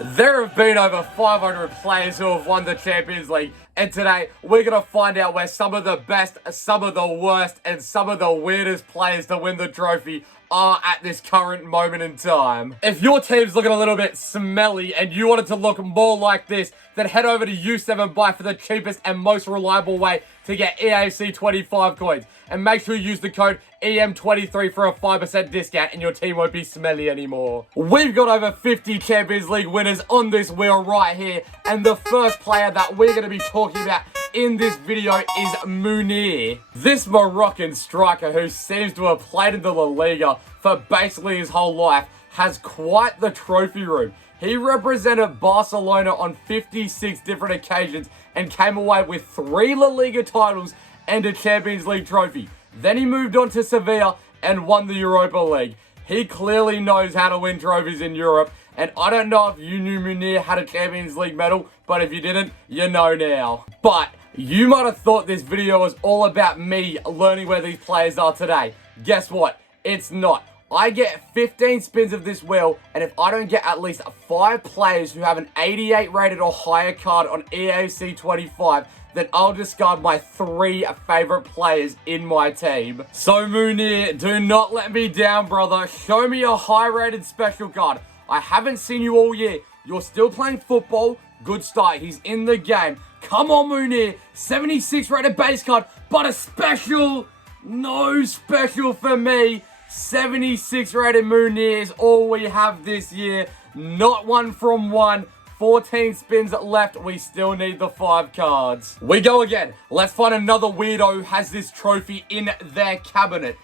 There have been over 500 players who have won the Champions League, and today we're going to find out where some of the best, some of the worst, and some of the weirdest players to win the trophy are at this current moment in time. If your team's looking a little bit smelly and you want it to look more like this, then head over to U7 Buy for the cheapest and most reliable way to get EAC 25 coins. And make sure you use the code EM23 for a 5% discount and your team won't be smelly anymore. We've got over 50 Champions League winners on this wheel right here, and the first player that we're going to be talking about in this video is Munir. This Moroccan striker, who seems to have played in the La Liga for basically his whole life, has quite the trophy room. He represented Barcelona on 56 different occasions and came away with 3 La Liga titles and a Champions League trophy. Then he moved on to Sevilla and won the Europa League. He clearly knows how to win trophies in Europe, and I don't know if you knew Munir had a Champions League medal, but if you didn't, you know now. But you might have thought this video was all about me learning where these players are today. Guess what? It's not. I get 15 spins of this wheel, and if I don't get at least 5 players who have an 88 rated or higher card on EAC 25, then I'll discard my 3 favorite players in my team. So Munir, do not let me down, brother. Show me a high rated special card. I haven't seen you all year. You're still playing football. Good start. He's in the game. Come on, Munir. 76 rated base card, but a special. No special for me. 76 rated Munir is all we have this year. Not 1 from 1. 14 spins left. We still need the 5 cards. We go again. Let's find another weirdo who has this trophy in their cabinet.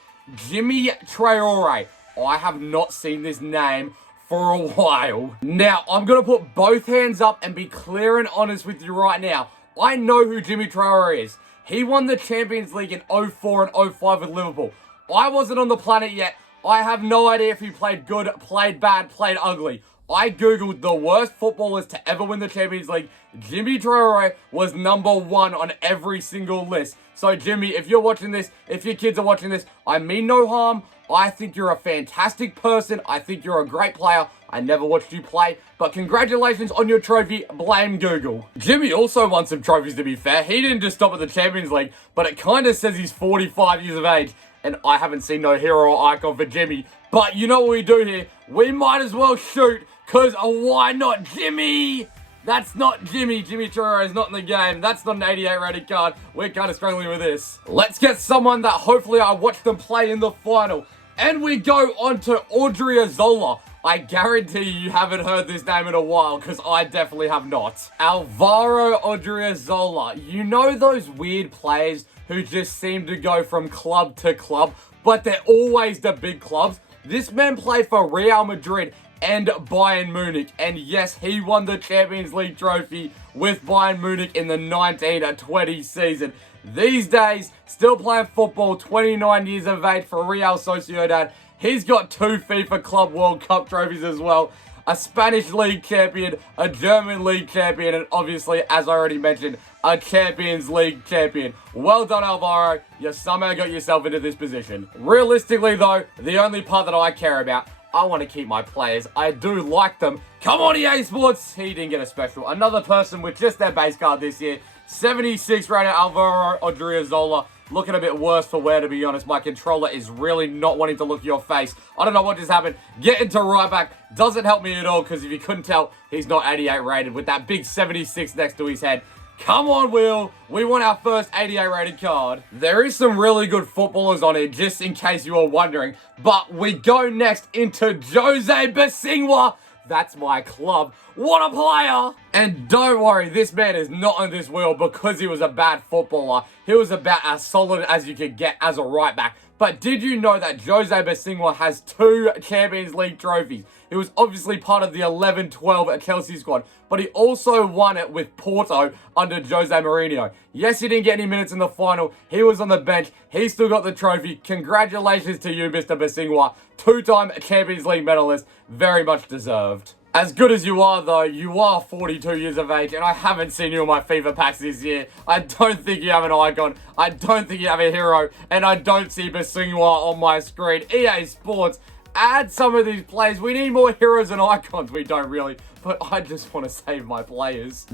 Jimmy Traore. I have not seen this name for a while. Now, I'm going to put both hands up and be clear and honest with you right now. I know who Jimmy Traore is. He won the Champions League in 04 and 05 with Liverpool. I wasn't on the planet yet. I have no idea if he played good, played bad, played ugly. I googled the worst footballers to ever win the Champions League. Jimmy Traore was #1 on every single list. So Jimmy, if you're watching this, if your kids are watching this, I mean no harm. I think you're a fantastic person. I think you're a great player. I never watched you play, but congratulations on your trophy. Blame Google. Jimmy also won some trophies, to be fair. He didn't just stop at the Champions League, but it kind of says he's 45 years of age, and I haven't seen no hero or icon for Jimmy. But you know what we do here? We might as well shoot, because why not Jimmy? That's not Jimmy. Jimmy Traore is not in the game. That's not an 88 rated card. We're kind of struggling with this. Let's get someone that hopefully I watched them play in the final. And we go on to Odriozola. I guarantee you haven't heard this name in a while, because I definitely have not. Alvaro Odriozola. You know those weird players who just seem to go from club to club, but they're always the big clubs? This man played for Real Madrid and Bayern Munich, and yes, he won the Champions League trophy with Bayern Munich in the 19-20 season. These days, still playing football, 29 years of age for Real Sociedad. He's got 2 FIFA Club World Cup trophies as well, a Spanish League champion, a German League champion, and obviously, as I already mentioned, a Champions League champion. Well done, Alvaro. You somehow got yourself into this position. Realistically, though, the only part that I care about, I want to keep my players. I do like them. Come on, EA Sports. He didn't get a special. Another person with just their base card this year. 76 rated Alvaro Odriozola. Looking a bit worse for wear, to be honest. My controller is really not wanting to look at your face. I don't know what just happened. Get into right back. Doesn't help me at all, because if you couldn't tell, he's not 88 rated with that big 76 next to his head. Come on, Will. We want our first 88 rated card. There is some really good footballers on it, just in case you were wondering. But we go next into Jose Basingwa. That's my club. What a player! And don't worry, this man is not on this wheel because he was a bad footballer. He was about as solid as you could get as a right back. But did you know that Jose Basingwa has 2 Champions League trophies? He was obviously part of the 11-12 Chelsea squad, but he also won it with Porto under Jose Mourinho. Yes, he didn't get any minutes in the final. He was on the bench. He still got the trophy. Congratulations to you, Mr. Basingwa. 2-time Champions League medalist. Very much deserved. As good as you are, though, you are 42 years of age, and I haven't seen you in my FIFA packs this year. I don't think you have an icon. I don't think you have a hero, and I don't see Basingwa on my screen. EA Sports, add some of these players. We need more heroes and icons. We don't really, but I just want to save my players.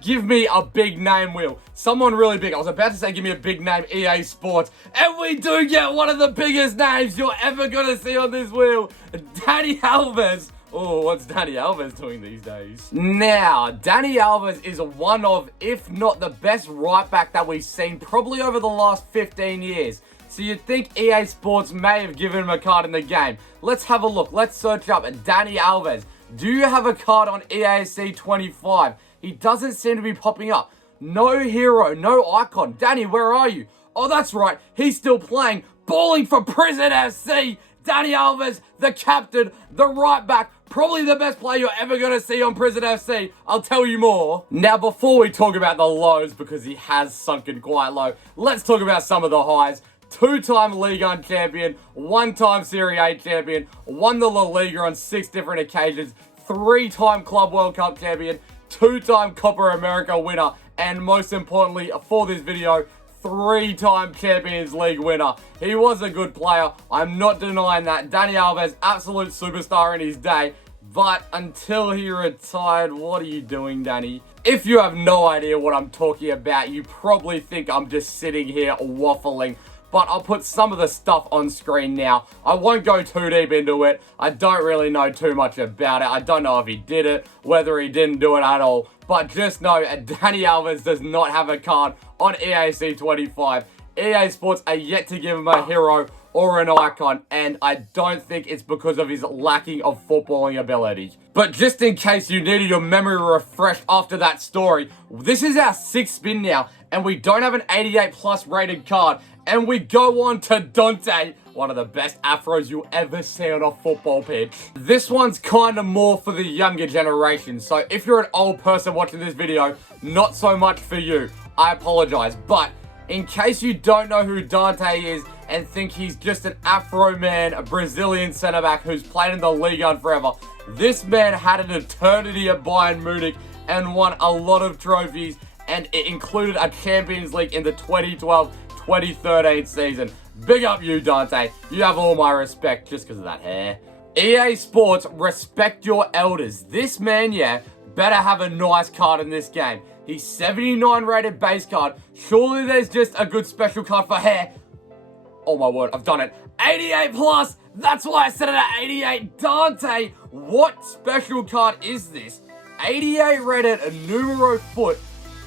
Give me a big name wheel. Someone really big. I was about to say give me a big name, EA Sports. And we do get one of the biggest names you're ever going to see on this wheel. Dani Alves. Oh, what's Dani Alves doing these days? Now, Dani Alves is one of, if not the best right back that we've seen probably over the last 15 years. So you'd think EA Sports may have given him a card in the game. Let's have a look. Let's search up Dani Alves. Do you have a card on EAC 25? He doesn't seem to be popping up. No hero, no icon. Danny, where are you? Oh, that's right. He's still playing. Balling for Prison FC. Dani Alves, the captain, the right back, probably the best player you're ever going to see on Prison FC. I'll tell you more. Now, before we talk about the lows, because he has sunken quite low, let's talk about some of the highs. Two-time Ligue 1 champion, one-time Serie A champion, won the La Liga on 6 different occasions, 3-time Club World Cup champion, 2-time Copa America winner, and most importantly for this video, 3-time Champions League winner. He was a good player. I'm not denying that. Dani Alves, absolute superstar in his day. But until he retired, what are you doing, Danny? If you have no idea what I'm talking about, you probably think I'm just sitting here waffling. But I'll put some of the stuff on screen now. I won't go too deep into it. I don't really know too much about it. I don't know if he did it, whether he didn't do it at all. But just know Dani Alves does not have a card on EAC 25. EA Sports are yet to give him a hero or an icon, and I don't think it's because of his lacking of footballing ability. But just in case you needed your memory refreshed after that story, this is our 6th spin now, and we don't have an 88 plus rated card. And we go on to Dante, one of the best afros you'll ever see on a football pitch. This one's kind of more for the younger generation, so if you're an old person watching this video, not so much for you. I apologize, but in case you don't know who Dante is and think he's just an afro man, a Brazilian centre-back who's played in the Ligue 1 forever, this man had an eternity at Bayern Munich and won a lot of trophies, and it included a Champions League in the 2012-2013 season. Big up you, Dante. You have all my respect just because of that hair. EA Sports, respect your elders. This man, yeah, better have a nice card in this game. He's 79 rated base card. Surely there's just a good special card for hair. Oh my word, I've done it. 88 plus. That's why I set it at 88. Dante, what special card is this? 88 rated, a numero foot.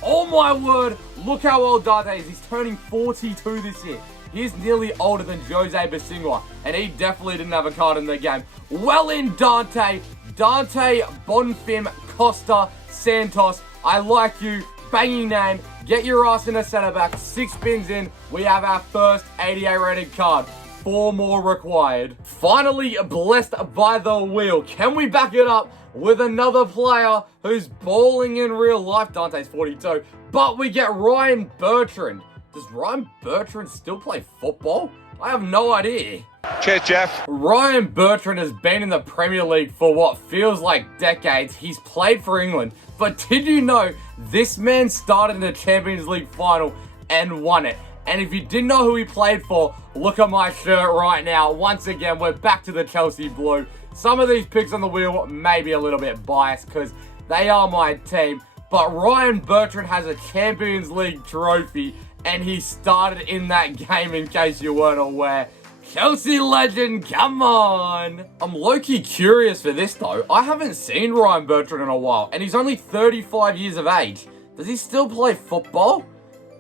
Oh my word, look how old Dante is. He's turning 42 this year. He's nearly older than Jose Basingua, and he definitely didn't have a card in the game. Well in Dante Bonfim Costa Santos. I like you. Banging name. Get your ass in a centre back. 6 spins in. We have our first 88 rated card. 4 more required. Finally blessed by the wheel. Can we back it up with another player who's balling in real life? Dante's 42. But we get Ryan Bertrand. Does Ryan Bertrand still play football? I have no idea. Cheers, Jeff. Ryan Bertrand has been in the Premier League for what feels like decades. He's played for England. But did you know this man started in the Champions League final and won it? And if you didn't know who he played for, look at my shirt right now. Once again, we're back to the Chelsea blue. Some of these picks on the wheel may be a little bit biased because they are my team. But Ryan Bertrand has a Champions League trophy, and he started in that game in case you weren't aware. Chelsea legend, come on. I'm low-key curious for this though. I haven't seen Ryan Bertrand in a while, and he's only 35 years of age. Does he still play football?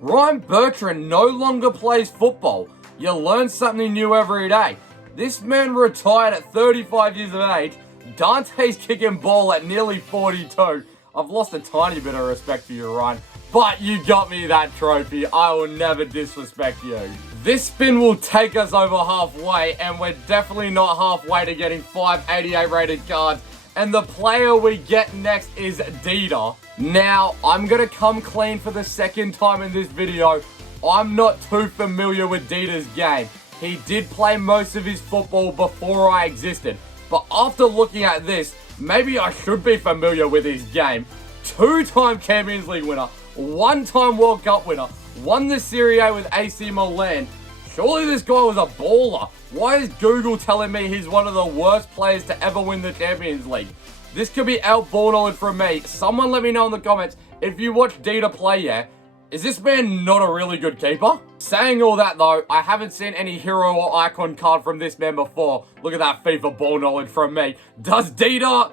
Ryan Bertrand no longer plays football. You learn something new every day. This man retired at 35 years of age. Dante's kicking ball at nearly 42. I've lost a tiny bit of respect for you, Ryan. But you got me that trophy. I will never disrespect you. This spin will take us over halfway, and we're definitely not halfway to getting 5 88 rated cards. And the player we get next is Dida. Now, I'm going to come clean for the second time in this video. I'm not too familiar with Dida's game. He did play most of his football before I existed. But after looking at this, maybe I should be familiar with his game. 2-time Champions League winner, 1-time World Cup winner, won the Serie A with AC Milan. Surely this guy was a baller. Why is Google telling me he's one of the worst players to ever win the Champions League? This could be out ball knowledge from me. Someone let me know in the comments, if you watch Dita play, yeah, is this man not a really good keeper? Saying all that though, I haven't seen any hero or icon card from this man before. Look at that FIFA ball knowledge from me. Does Dita...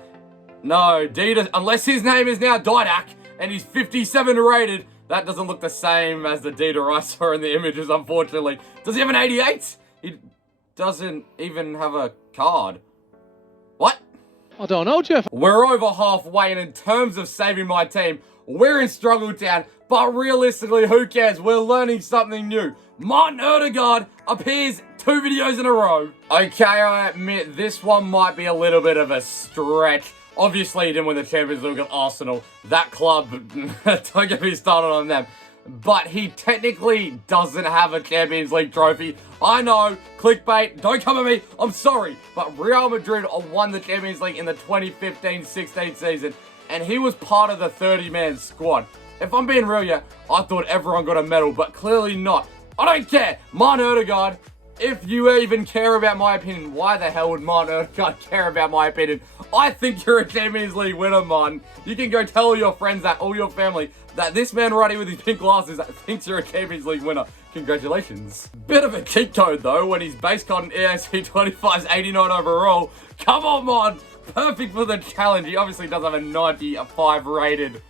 No, Dita, unless his name is now Didac and he's 57 rated, that doesn't look the same as the Dita I saw in the images, unfortunately. Does he have an 88? He doesn't even have a card. What? I don't know, Jeff. We're over halfway, and in terms of saving my team, we're in struggle town. But realistically, who cares? We're learning something new. Martin Odegaard appears 2 videos in a row. Okay, I admit this one might be a little bit of a stretch. Obviously, he didn't win the Champions League at Arsenal. That club, don't get me started on them. But he technically doesn't have a Champions League trophy. I know, clickbait, don't come at me, I'm sorry. But Real Madrid won the Champions League in the 2015-16 season, and he was part of the 30-man squad. If I'm being real, yeah, I thought everyone got a medal, but clearly not. I don't care. Martin Odegaard, if you even care about my opinion, why the hell would Martin Odegaard care about my opinion? I think you're a Champions League winner, man. You can go tell all your friends that, all your family, that this man right here with his pink glasses thinks you're a Champions League winner. Congratulations. Bit of a cheat code though, when his base card in EAC 25's 89 overall. Come on, man. Perfect for the challenge. He obviously does have a 95 rated.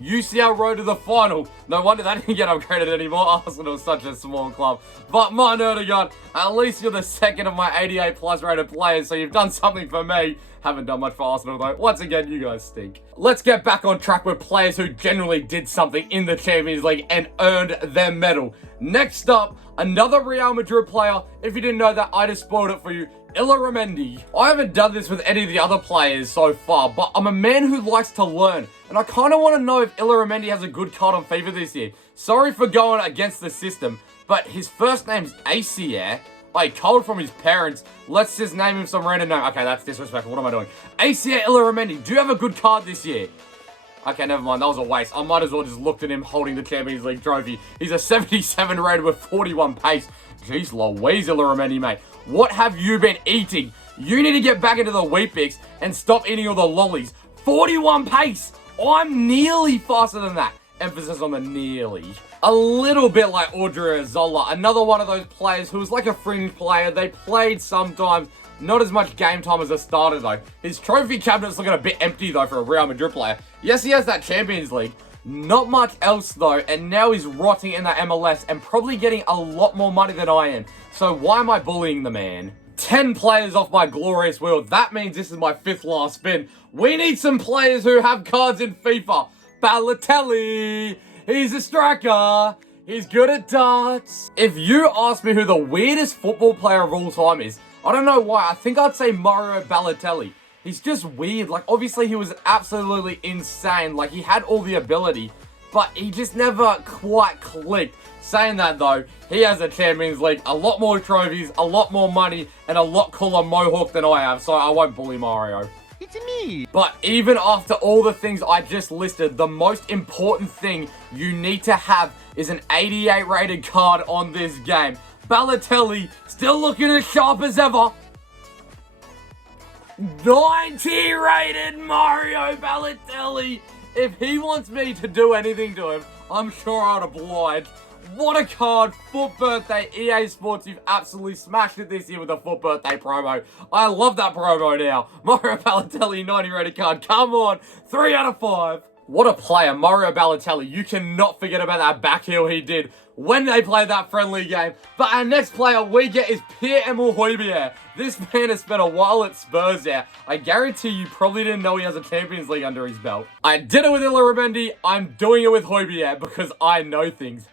UCL road to the final. No wonder that didn't get upgraded anymore. Arsenal's such a small club. But Martin Odegaard, at least you're the second of my 88 plus rated players, so you've done something for me. Haven't done much for Arsenal though. Once again, you guys stink. Let's get back on track with players who generally did something in the Champions League and earned their medal. Next up, another Real Madrid player. If you didn't know that, I just spoiled it for you. Illaramendi. I haven't done this with any of the other players so far, but I'm a man who likes to learn, and I kind of want to know if Illaramendi has a good card on FIFA this year. Sorry for going against the system, but his first name's Acier. I told from his parents. Let's just name him some random name. Okay, that's disrespectful. What am I doing? Acier Illaramendi. Do you have a good card this year? Okay, never mind. That was a waste. I might as well just looked at him holding the Champions League trophy. He's a 77 rated with 41 pace. Jeez Louise, Illaramendi, mate. What have you been eating? You need to get back into the Wheat Bix and stop eating all the lollies. 41 pace. I'm nearly faster than that. Emphasis on the nearly. A little bit like Odriozola, another one of those players who was like a fringe player. They played sometimes, not as much game time as a starter though. His trophy cabinet's looking a bit empty though for a Real Madrid player. Yes, he has that Champions League. Not much else though, and now he's rotting in the MLS and probably getting a lot more money than I am. So why am I bullying the man? 10 players off my glorious wheel. That means this is my 5th last spin. We need some players who have cards in FIFA. Balotelli. He's a striker. He's good at darts. If you ask me who the weirdest football player of all time is, I don't know why. I think I'd say Mario Balotelli. He's just weird. Like, obviously, he was absolutely insane. Like, he had all the ability, but he just never quite clicked. Saying that, though, he has a Champions League, a lot more trophies, a lot more money, and a lot cooler mohawk than I have, so I won't bully Mario. It's me. But even after all the things I just listed, the most important thing you need to have is an 88 rated card on this game. Balotelli, still looking as sharp as ever. 90 rated Mario Balotelli. If he wants me to do anything to him, I'm sure I'd oblige. What a card. Foot birthday. EA Sports, you've absolutely smashed it this year with a foot birthday promo. I love that promo now. Mario Balotelli 90 rated card. Come on. 3 out of 5. What a player, Mario Balotelli. You cannot forget about that back heel he did when they played that friendly game. But our next player we get is Pierre-Emile Højbjerg. This man has spent a while at Spurs now. I guarantee you probably didn't know he has a Champions League under his belt. I did it with Illaramendi. I'm doing it with Højbjerg because I know things.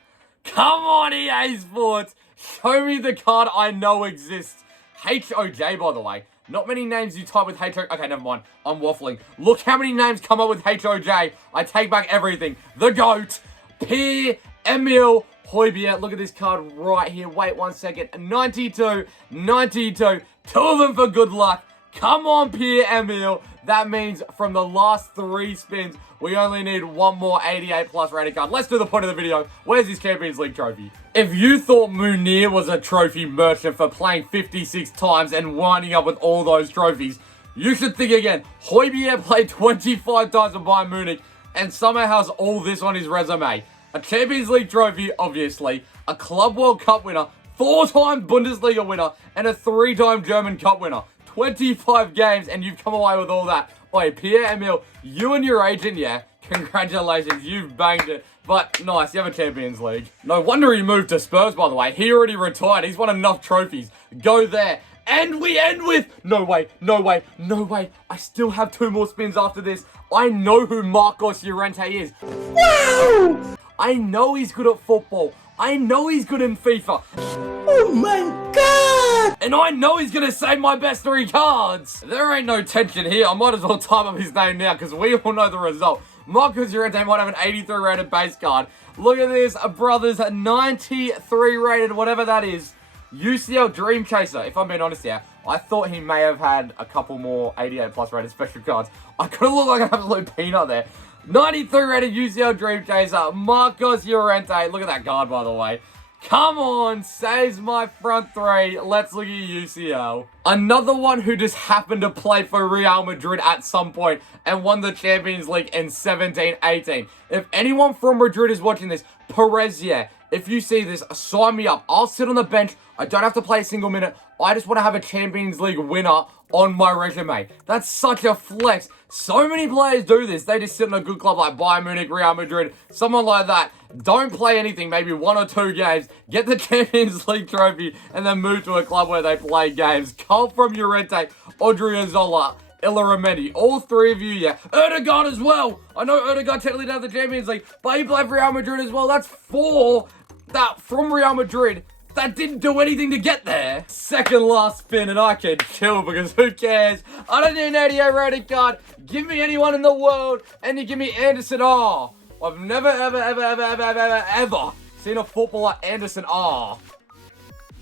Come on, EA Sports. Show me the card I know exists. HOJ, by the way. Not many names you type with HOJ. Okay, never mind. I'm waffling. Look how many names come up with HOJ. I take back everything. The GOAT. Pierre-Emile Højbjerg. Look at this card right here. Wait 1 second. 92. 92. 2 of them for good luck. Come on, Pierre-Emile. That means from the last 3 spins, we only need 1 more 88 plus rated card. Let's do the point of the video. Where's his Champions League trophy? If you thought Munir was a trophy merchant for playing 56 times and winding up with all those trophies, You should think again. Højbjerg played 25 times for Bayern Munich and somehow has all this on his resume. A Champions League trophy, obviously, a Club World Cup winner, 4-time Bundesliga winner, and a 3-time German Cup winner. 25 games, and you've come away with all that. Oi, Pierre-Emile, you and your agent, yeah, congratulations, you've banged it. But nice, you have a Champions League. No wonder he moved to Spurs, by the way. He already retired. He's won enough trophies. Go there. And we end with... No way, no way, no way. I still have 2 more spins after this. I know who Marcos Llorente is. Wow! I know he's good at football. I know he's good in FIFA. Oh my god! And I know he's gonna save my best 3 cards. There ain't no tension here. I might as well type up his name now because we all know the result. Marcos Llorente might have an 83 rated base card. Look at this, brothers, 93 rated, whatever that is. UCL Dream Chaser. If I'm being honest here, I thought he may have had a couple more 88 plus rated special cards. I could have looked like an absolute peanut there. 93 rated UCL Dream Chaser, Marcos Llorente. Look at that card, by the way. Come on, saves my front 3. Let's look at UCL. Another one who just happened to play for Real Madrid at some point and won the Champions League in 17-18. If anyone from Madrid is watching this, Perez, yeah. If you see this, sign me up. I'll sit on the bench. I don't have to play a single minute. I just want to have a Champions League winner on my resume. That's such a flex. So many players do this. They just sit in a good club like Bayern Munich, Real Madrid, someone like that. Don't play anything, maybe 1 or 2 games. Get the Champions League trophy and then move to a club where they play games. Cole from Llorente, Odriozola, Illaramendi, all 3 of you, yeah. Erdogan as well. I know Erdogan technically does the Champions League, but he played for Real Madrid as well. That's 4 that from Real Madrid that didn't do anything to get there. Second last spin, and I can chill because who cares? I don't need an 88 rated card. Give me anyone in the world, and you give me Anderson R. I've never, ever seen a footballer Anderson R.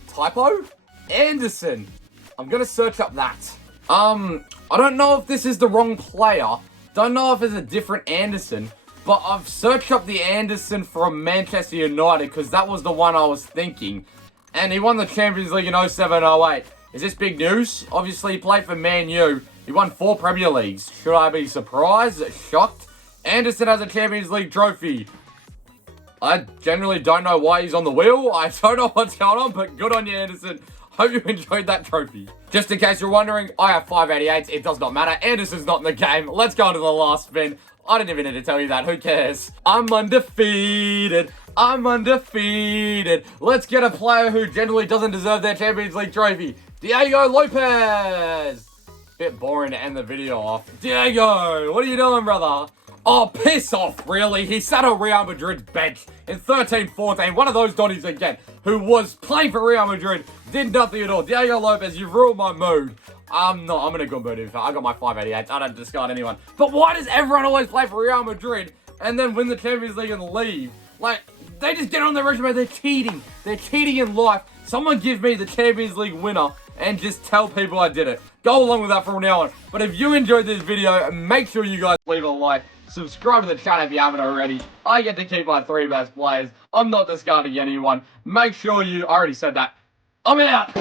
Typo? Anderson. I'm gonna search up that. I don't know if this is the wrong player. Don't know if it's a different Anderson. But I've searched up the Anderson from Manchester United because that was the one I was thinking. And he won the Champions League in 07-08. Is this big news? Obviously, he played for Man U. He won 4 Premier Leagues. Should I be surprised? Shocked? Anderson has a Champions League trophy. I generally don't know why he's on the wheel. I don't know what's going on, but good on you, Anderson. Hope you enjoyed that trophy. Just in case you're wondering, I have 588s. It does not matter. Anderson's not in the game. Let's go on to the last spin. I didn't even need to tell you that. Who cares? I'm undefeated. I'm undefeated. Let's get a player who generally doesn't deserve their Champions League trophy. Diego Lopez. Bit boring to end the video off. Diego, what are you doing, brother? Oh, piss off, really. He sat on Real Madrid's bench in 13-14. One of those Donnies again, who was playing for Real Madrid, did nothing at all. Diego Lopez, you've ruined my mood. I'm in a good mood. I got my 588. I don't discard anyone. But why does everyone always play for Real Madrid and then win the Champions League and leave? Like, they just get on their resume. They're cheating. They're cheating in life. Someone give me the Champions League winner and just tell people I did it. Go along with that from now on. But if you enjoyed this video, make sure you guys leave a like. Subscribe to the channel if you haven't already. I get to keep my 3 best players. I'm not discarding anyone. Make sure you... I already said that. I'm out.